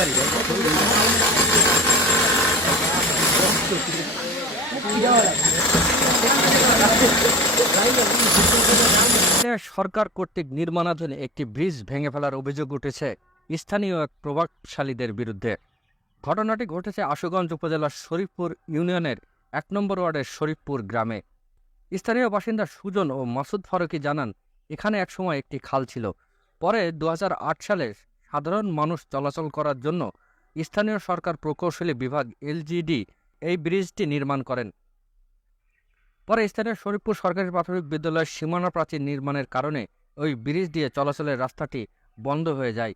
এখানে সরকার কর্তৃক নির্মাণাধীন একটি ব্রিজ ভেঙে ফেলার অভিযোগ উঠেছে স্থানীয় এক প্রভাবশালীদের বিরুদ্ধে। ঘটনাটি ঘটেছে আশুগঞ্জ উপজেলার শরীফপুর ইউনিয়নের এক নম্বর ওয়ার্ডের শরীফপুর গ্রামে। স্থানীয় বাসিন্দা সুজন ও মাসুদ ফারুকি জানান, এখানে একসময় একটি খাল ছিল। পরে দুহাজার আট সালে সাধারণ মানুষ চলাচল করার জন্য স্থানীয় সরকার প্রকৌশলী বিভাগ এলজিডি এই ব্রিজটি নির্মাণ করেন। পরে স্থানীয় শরীফপুর সরকারি প্রাথমিক বিদ্যালয়ের সীমানা প্রাচীর নির্মাণের কারণে ওই ব্রিজ দিয়ে চলাচলের রাস্তাটি বন্ধ হয়ে যায়।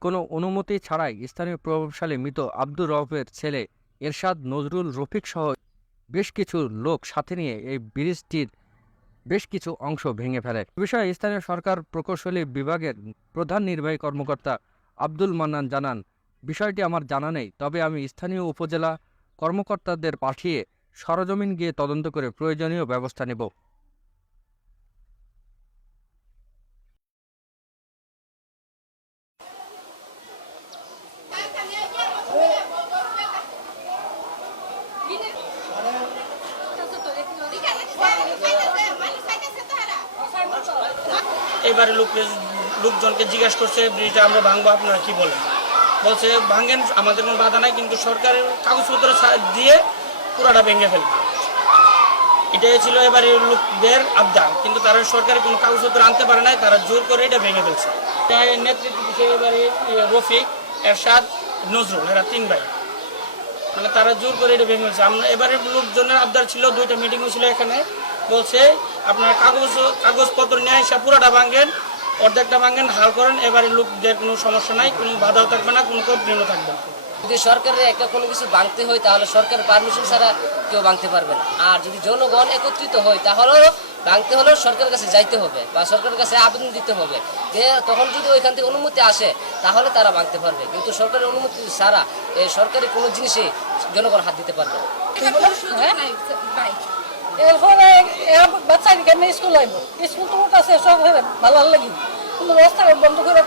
কোনো অনুমতি ছাড়াই স্থানীয় প্রভাবশালী মৃত আব্দুর রফের ছেলে এরশাদ নজরুল রফিক সহ বেশ কিছু লোক সাথে নিয়ে এই ব্রিজটির বেশ কিছু অংশ ভেঙে ফেলে। বিষয়ে স্থানীয় সরকার প্রকৌশলী বিভাগের প্রধান নির্বাহী কর্মকর্তা আব্দুল মান্নান জানান, বিষয়টি আমার জানা নেই, তবে আমি স্থানীয় উপজেলা কর্মকর্তাদের পাঠিয়ে সরজমিন গিয়ে তদন্ত করে প্রয়োজনীয় ব্যবস্থা নেব। এবারে লোককে লোকজনকে জিজ্ঞাসা করছে, ব্রিজটা আমরা ভাঙবো আপনারা কি বলেন? বলছে, ভাঙেন, আমাদের কোনো বাধা নাই, কিন্তু সরকারের কাগজপত্র দিয়ে পুরাটা ভেঙে ফেলবে। এটাই ছিল এবারে লোকদের আবদার, কিন্তু তারা সরকারের কোনো কাগজপত্র আনতে পারে নাই, তারা জোর করে এটা ভেঙে ফেলছে। তাই নেতৃত্ব দিচ্ছে এবারে ইয়ে রফিক, এরশাদ, নজরুল, এরা তিন ভাই। মানে তারা জোর করে এটা ভেঙে ফেলছে। আমরা এবারে লোকজনের আবদার ছিল, দুইটা মিটিংও ছিল এখানে। বলছে আপনার কাগজ কাগজপত্র নিয়ে এসে পুরাটা ভাঙেন অর্ধেকটা ভাঙেন হাল করেন এবারে লোকদের কোনো সমস্যা নাই কোনো বাধাও থাকবে না কোনো কমপ্লেনও থাকবে না। যদি সরকারের একটা কোনো কিছু ভাঙতে হয় তাহলে সরকারের পারমিশন ছাড়া কেউ ভাঙতে পারবে না। আর যদি জনগণ একত্রিত হয় তাহলেও ভাঙতে হলেও সরকারের কাছে যাইতে হবে বা সরকারের কাছে আবেদন দিতে হবে। যে তখন যদি ওইখান থেকে অনুমতি আসে তাহলে তারা ভাঙতে পারবে। কিন্তু সরকারের অনুমতি ছাড়া এই সরকারি কোনো জিনিসে জনগণ হাত দিতে পারবে না। এরপরে বাচ্চা কেমনি স্কুল আইব। স্কুল তো আছে সব ভালো লাগি। কিন্তু রাস্তা বন্ধ করে